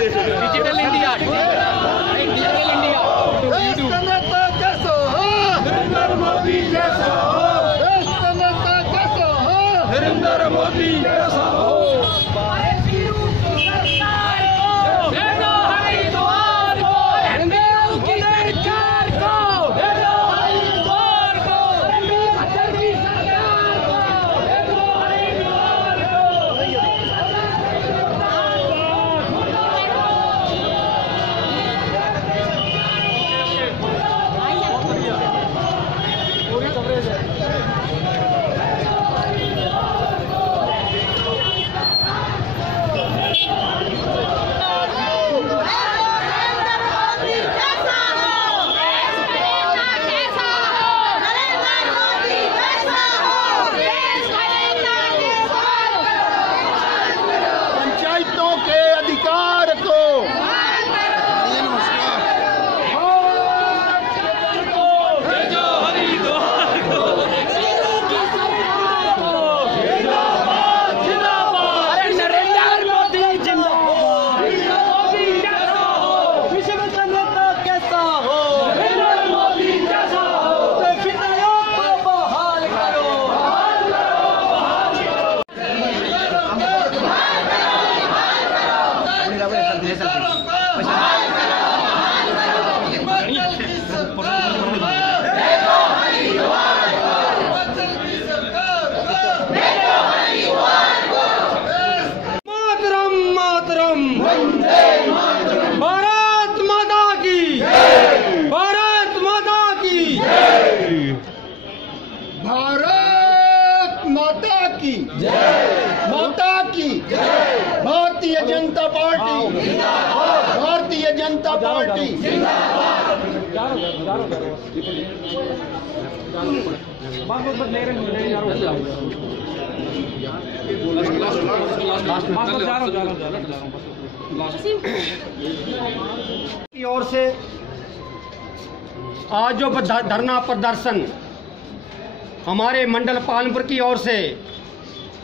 Digital India, digital India. नेता कैसा हो? नरेंद्र मोदी जैसा हो, नेता कैसा हो? नरेंद्र मोदी जैसा हो। भारत माता की, भारत माता की, भारत माता की, माता की। Bharatiya Janata party, Bharatiya Janata party. की ओर से आज जो धरना प्रदर्शन हमारे मंडल पालनपुर की ओर से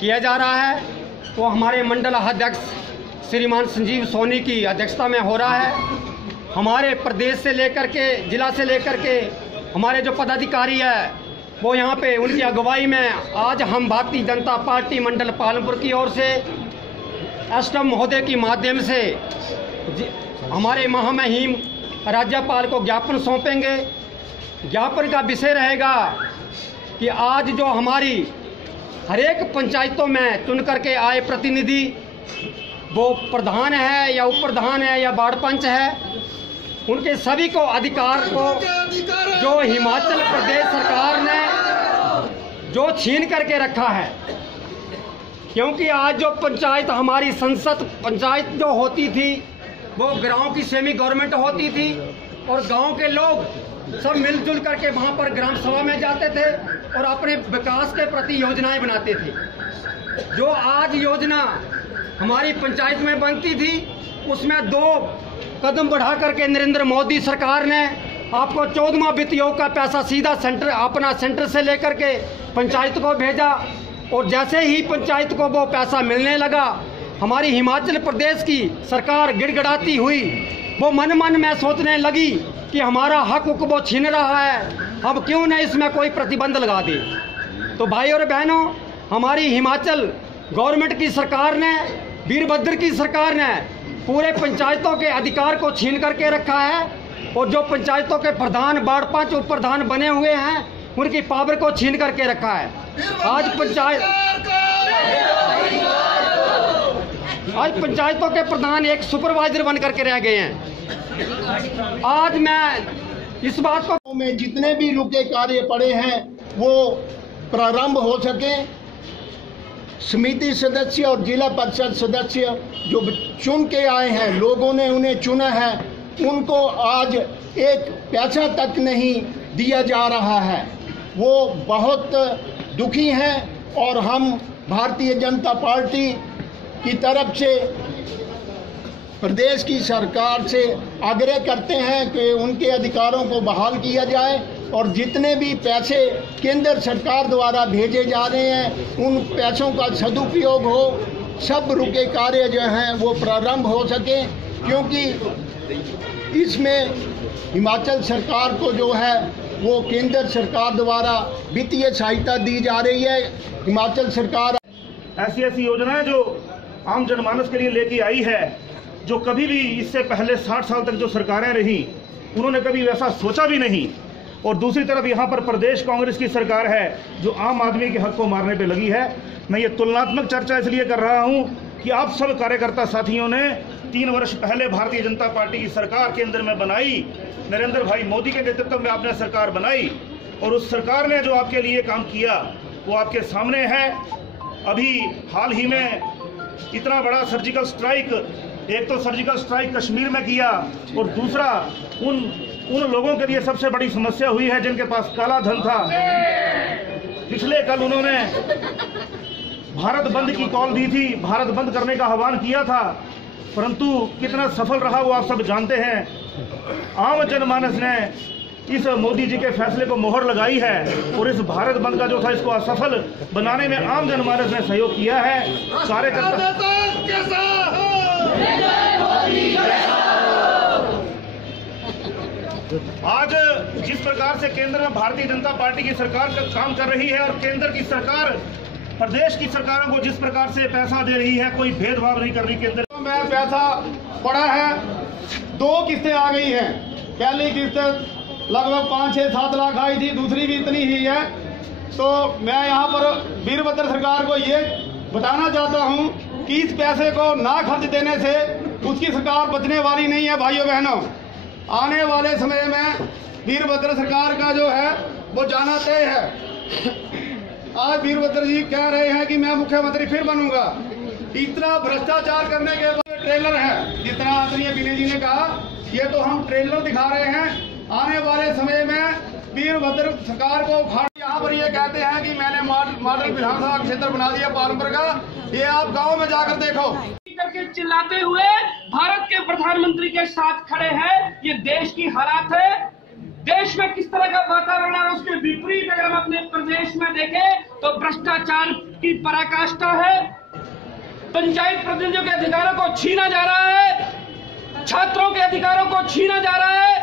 किया जा रहा है, वो हमारे मंडल अध्यक्ष श्रीमान संजीव सोनी की अध्यक्षता में हो रहा है। हमारे प्रदेश से लेकर के, जिला से लेकर के हमारे जो पदाधिकारी है वो यहाँ पे उनकी अगुवाई में आज हम भारतीय जनता पार्टी मंडल पालनपुर की ओर से एसडीएम महोदय के माध्यम से हमारे महामहिम राज्यपाल को ज्ञापन सौंपेंगे। ज्ञापन का विषय रहेगा कि आज जो हमारी हरेक पंचायतों में चुन करके आए प्रतिनिधि, वो प्रधान है या उप प्रधान है या वार्ड पंच है, उनके सभी को अधिकार को जो हिमाचल प्रदेश सरकार ने जो छीन करके रखा है। क्योंकि आज जो पंचायत, हमारी संसद पंचायत जो होती थी वो गांव की सेमी गवर्नमेंट होती थी और गांव के लोग सब मिलजुल करके वहां पर ग्राम सभा में जाते थे और अपने विकास के प्रति योजनाएं बनाते थे। जो आज योजना हमारी पंचायत में बनती थी उसमें 2 कदम बढ़ा करके नरेंद्र मोदी सरकार ने आपको 14वां वित्त आयोग का पैसा सीधा सेंटर, अपना सेंटर से लेकर के पंचायत को भेजा। और जैसे ही पंचायत को वो पैसा मिलने लगा, हमारी हिमाचल प्रदेश की सरकार गिड़गिड़ाती हुई वो मन मन में सोचने लगी कि हमारा हक वो छीन रहा है, अब क्यों न इसमें कोई प्रतिबंध लगा दे। तो भाई और बहनों, हमारी हिमाचल गवर्नमेंट की सरकार ने, वीरभद्र की सरकार ने पूरे पंचायतों के अधिकार को छीन करके रखा है और जो पंचायतों के प्रधान, वार्ड पंच, उप प्रधान बने हुए हैं उनकी पावर को छीन करके रखा है। आज पंचायतों के प्रधान एक सुपरवाइजर बन करके रह गए हैं। आज मैं इस बात को में जितने भी रुके कार्य पड़े हैं वो प्रारंभ हो सके। समिति सदस्य और जिला परिषद सदस्य जो चुन के आए हैं, लोगों ने उन्हें चुना है, उनको आज एक पैसा तक नहीं दिया जा रहा है। वो बहुत दुखी हैं और हम भारतीय जनता पार्टी की तरफ से प्रदेश की सरकार से आग्रह करते हैं कि उनके अधिकारों को बहाल किया जाए और जितने भी पैसे केंद्र सरकार द्वारा भेजे जा रहे हैं उन पैसों का सदुपयोग हो, सब रुके कार्य जो हैं वो प्रारंभ हो सके। क्योंकि इसमें हिमाचल सरकार को जो है वो केंद्र सरकार द्वारा वित्तीय सहायता दी जा रही है। हिमाचल सरकार ऐसी ऐसी योजनाएं जो आम जनमानस के लिए लेके आई है, जो कभी भी इससे पहले 60 साल तक जो सरकारें रही उन्होंने कभी वैसा सोचा भी नहीं। और दूसरी तरफ यहाँ पर प्रदेश कांग्रेस की सरकार है जो आम आदमी के हक को मारने पे लगी है। मैं ये तुलनात्मक चर्चा इसलिए कर रहा हूँ कि आप सब कार्यकर्ता साथियों ने 3 वर्ष पहले भारतीय जनता पार्टी की सरकार केंद्र में बनाई, नरेंद्र भाई मोदी के नेतृत्व में आपने सरकार बनाई, और उस सरकार ने जो आपके लिए काम किया वो आपके सामने है। अभी हाल ही में इतना बड़ा सर्जिकल स्ट्राइक, एक तो सर्जिकल स्ट्राइक कश्मीर में किया, और दूसरा उन लोगों के लिए सबसे बड़ी समस्या हुई है जिनके पास काला धन था। पिछले कल उन्होंने भारत बंद की कॉल दी थी, भारत बंद करने का आह्वान किया था, परंतु कितना सफल रहा वो आप सब जानते हैं। आम जनमानस ने इस मोदी जी के फैसले को मोहर लगाई है, और इस भारत बंद का जो था इसको असफल बनाने में आम जनमानस ने सहयोग किया है। कार्यकर्ता आज जिस प्रकार से केंद्र में भारतीय जनता पार्टी की सरकार काम कर रही है और केंद्र की सरकार प्रदेश की सरकारों को जिस प्रकार से पैसा दे रही है, कोई भेदभाव नहीं कर रही। केंद्र में पैसा पड़ा है, 2 किस्तें आ गई हैं। पहली किस्त लगभग 5, 6, 7 लाख आई थी, दूसरी भी इतनी ही है। तो मैं यहाँ पर वीरभद्र सरकार को ये बताना चाहता हूँ कि इस पैसे को ना खर्च देने से उसकी सरकार बचने वाली नहीं है। भाइयों बहनों, आने वाले समय में वीरभद्र सरकार का जो है वो जाना तय है। आज वीरभद्र जी कह रहे हैं कि मैं मुख्यमंत्री फिर बनूंगा। इतना भ्रष्टाचार करने के बाद ट्रेलर है, जितना आदरणीय विनय जी ने कहा, ये तो हम ट्रेलर दिखा रहे हैं। आने वाले समय में वीरभद्र सरकार को उखाड़, यहाँ पर ये कहते हैं कि मैंने मॉडल विधानसभा क्षेत्र बना दिया पालमपुर का। ये आप गांव में जाकर देखो। करके चिल्लाते हुए भारत के प्रधानमंत्री के साथ खड़े हैं। ये देश की हालात है, देश में किस तरह का वातावरण है, उसके विपरीत अगर हम अपने प्रदेश में देखें तो भ्रष्टाचार की पराकाष्ठा है। पंचायत प्रतिनिधियों के अधिकारों को छीना जा रहा है, छात्रों के अधिकारों को छीना जा रहा है,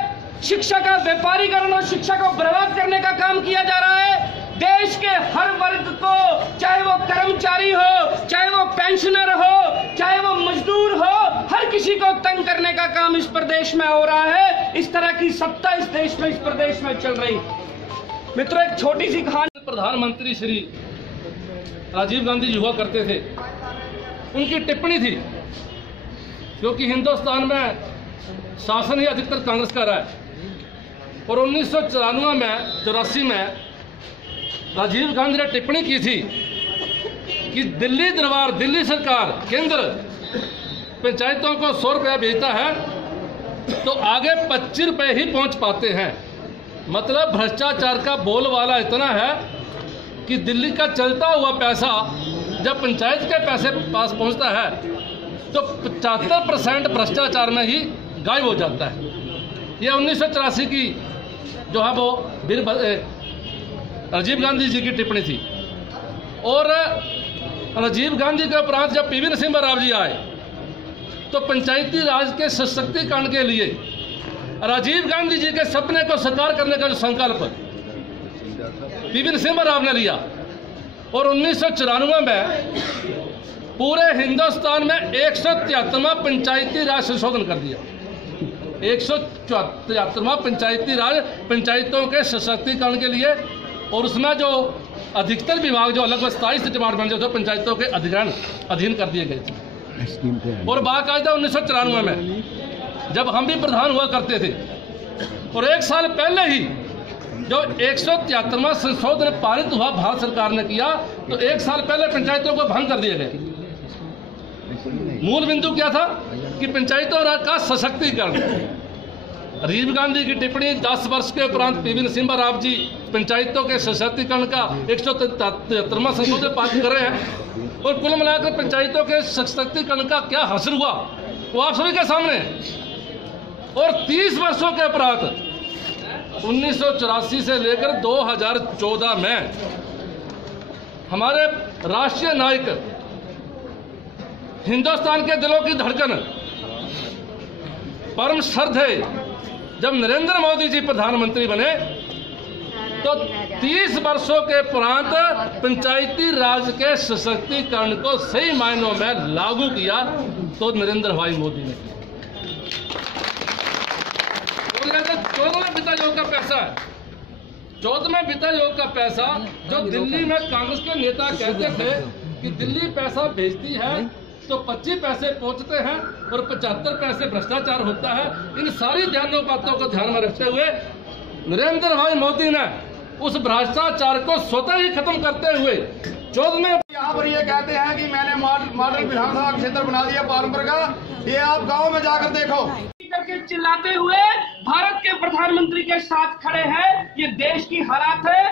शिक्षा का व्यापारीकरण और शिक्षा को बर्बाद करने का काम किया जा रहा है। देश के हर वर्ग को, चाहे वो कर्मचारी हो, चाहे वो पेंशनर हो, चाहे वो मजदूर हो, हर किसी को तंग करने का काम इस प्रदेश में हो रहा है। इस तरह की सत्ता इस देश में, इस प्रदेश में चल रही। मित्रों, एक छोटी सी कहानी। प्रधानमंत्री श्री राजीव गांधी जी हुआ करते थे, उनकी टिप्पणी थी, क्योंकि हिंदुस्तान में शासन ही अधिकतर कांग्रेस का रहा है, और 1984 में राजीव गांधी ने टिप्पणी की थी कि दिल्ली दरबार, दिल्ली सरकार, केंद्र पंचायतों को 100 रुपया भेजता है तो आगे 25 रुपये ही पहुंच पाते हैं। मतलब भ्रष्टाचार का बोलबाला इतना है कि दिल्ली का चलता हुआ पैसा जब पंचायत के पैसे पास पहुंचता है तो 75% भ्रष्टाचार में ही गायब हो जाता है। ये 1984 की जो है वो राजीव गांधी जी की टिप्पणी थी। और राजीव गांधी के उपरांत जब पीवी नरसिम्हा राव जी आए तो पंचायती राज के सशक्तिकरण के लिए राजीव गांधी जी के सपने को साकार करने का जो संकल्प पीवी नरसिम्हा राव ने लिया, और 1994 में पूरे हिंदुस्तान में 173वां पंचायती राज संशोधन कर दिया। 173वां पंचायती राज, पंचायतों के सशक्तिकरण के लिए, और उसमें जो अधिकतर विभाग जो अलग 27 डिपार्टमेंट जो थे पंचायतों के अधीन कर दिए गए थे। और बाकायदा 1994 में जब हम भी प्रधान हुआ करते थे, और 1 साल पहले ही जो 173वां संशोधन पारित हुआ भारत सरकार ने किया, तो 1 साल पहले पंचायतों को भंग कर दिए गए। मूल बिंदु क्या था कि पंचायतों का सशक्तिकरण। राजीव गांधी की टिप्पणी 10 वर्ष के उपरांत पीवी नरसिम्हा राव जी पंचायतों के सशक्तिकरण का 173वां संशोधन पारित कर रहे हैं, और कुल मिलाकर पंचायतों के सशक्तिकरण का क्या हासिल हुआ वो आप सभी के सामने। और 30 वर्षों के उपरांत 1984 से लेकर 2014 में हमारे राष्ट्रीय नायक, हिंदुस्तान के दिलों की धड़कन परम श्रद्धेय जब नरेंद्र मोदी जी प्रधानमंत्री बने तो 30 वर्षों के उपरांत पंचायती राज के सशक्तिकरण को सही मायनों में लागू किया तो नरेंद्र भाई मोदी ने किया। 14वें वित्त आयोग का पैसा है, 14वें वित्त आयोग का पैसा जो दिल्ली में कांग्रेस के नेता कहते थे कि दिल्ली पैसा भेजती है तो 25 पैसे पहुंचते हैं और 75 पैसे भ्रष्टाचार होता है। इन सारी बातों को ध्यान में रखते हुए नरेंद्र भाई मोदी ने उस भ्रष्टाचार को स्वतः ही खत्म करते हुए 14वें यहाँ पर ये कहते हैं कि मैंने मॉडल विधानसभा क्षेत्र बना दिया पालमपुर का, ये आप गाँव में जाकर देखो करके चिल्लाते हुए भारत के प्रधानमंत्री के साथ खड़े हैं। ये देश की हालात है,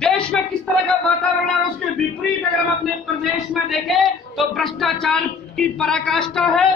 देश में किस तरह का वातावरण है, उसके विपरीत अगर हम अपने प्रदेश में देखें तो भ्रष्टाचार की पराकाष्ठा है।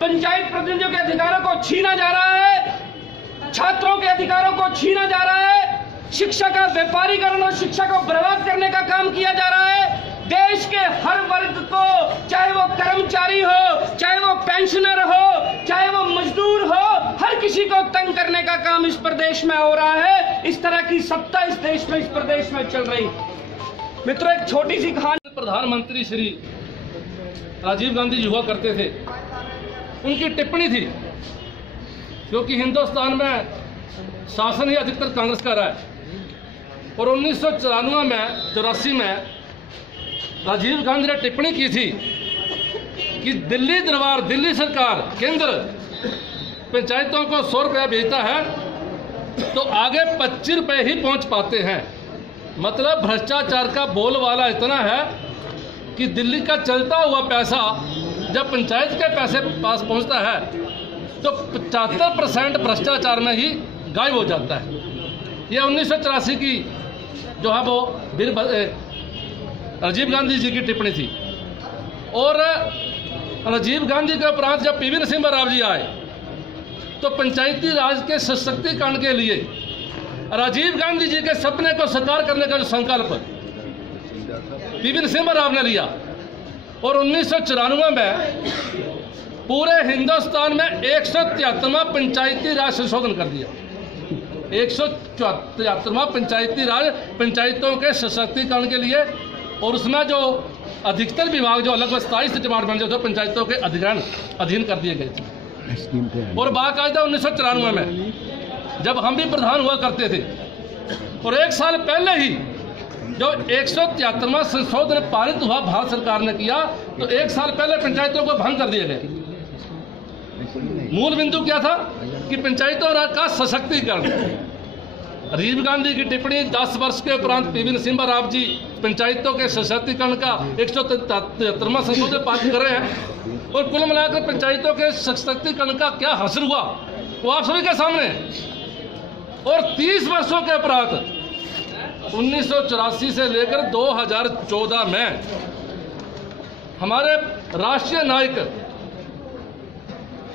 पंचायत प्रतिनिधियों के अधिकारों को छीना जा रहा है, छात्रों के अधिकारों को छीना जा रहा है, शिक्षा का व्यापारीकरण और शिक्षा को बर्बाद करने का काम किया जा रहा है। देश के हर वर्ग को, चाहे वो कर्मचारी हो, चाहे वो पेंशनर हो, चाहे वो मजदूर हो, हर किसी को तंग करने का काम इस प्रदेश में हो रहा है। इस तरह की सत्ता इस देश में, इस प्रदेश में चल रही। मित्रों, एक छोटी सी कहानी। प्रधानमंत्री श्री राजीव गांधी जी हुआ करते थे, उनकी टिप्पणी थी, क्योंकि हिंदुस्तान में शासन ही अधिकतर कांग्रेस का रहा है और 1994 में 84 में राजीव गांधी ने टिप्पणी की थी कि दिल्ली दरबार, दिल्ली सरकार, केंद्र पंचायतों को 100 रुपया भेजता है तो आगे 25 रुपये ही पहुंच पाते हैं। मतलब भ्रष्टाचार का बोलबाला इतना है कि दिल्ली का चलता हुआ पैसा जब पंचायत के पैसे पास पहुंचता है तो 75% भ्रष्टाचार में ही गायब हो जाता है। ये 1984 की जो है वो राजीव गांधी जी की टिप्पणी थी। और राजीव गांधी के उपरांत जब पीवी नरसिम्हा राव जी आए तो पंचायती राज के सशक्तिकरण के लिए राजीव गांधी जी के सपने को साकार करने का जो संकल्प पीवी नरसिम्हा राव ने लिया और 1994 में पूरे हिंदुस्तान में 173वां पंचायती राज संशोधन कर दिया। 173वां पंचायती राज, पंचायतों के सशक्तिकरण के लिए, और उसमें जो अधिकतर विभाग जो अलग 27 डिपार्टमेंट जो थे पंचायतों के अधीन कर दिए गए थे। और बाकायदा 1994 में जब हम भी प्रधान हुआ करते थे और 1 साल पहले ही जो 173वां संशोधन पारित हुआ भारत सरकार ने किया तो 1 साल पहले पंचायतों को भंग कर दिए गए। मूल बिंदु क्या था कि पंचायतों का सशक्तिकरण। राजीव गांधी की टिप्पणी 10 वर्ष के उपरांत पीवी नरसिम्हा राव जी पंचायतों के सशक्तिकरण का 173वां संशोधन पारित कर रहे हैं और कुल मिलाकर पंचायतों के सशक्तिकरण का क्या हासिल हुआ वो आप सभी के सामने। और 30 वर्षों के उपरांत 1984 से लेकर 2014 में हमारे राष्ट्रीय नायक,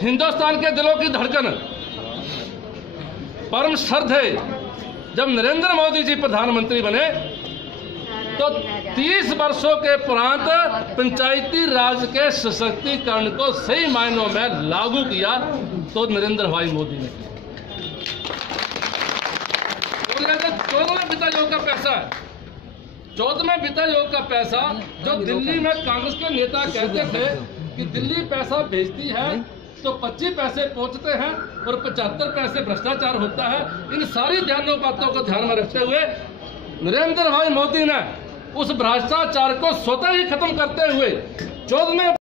हिंदुस्तान के दिलों की धड़कन, परम श्रद्धेय जब नरेंद्र मोदी जी प्रधानमंत्री बने तो 30 वर्षों के उपरांत पंचायती राज के सशक्तिकरण को सही मायनों में लागू किया तो नरेंद्र भाई मोदी ने किया। 14वें वित्त आयोग का पैसा है, 14वें वित्त आयोग का पैसा जो दिल्ली में कांग्रेस के नेता कहते थे कि दिल्ली पैसा भेजती है तो 25 पैसे पहुंचते हैं और 75 पैसे भ्रष्टाचार होता है। इन सारी बातों को ध्यान में रखते हुए नरेंद्र भाई मोदी ने उस भ्रष्टाचार को स्वतः ही खत्म करते हुए 14वें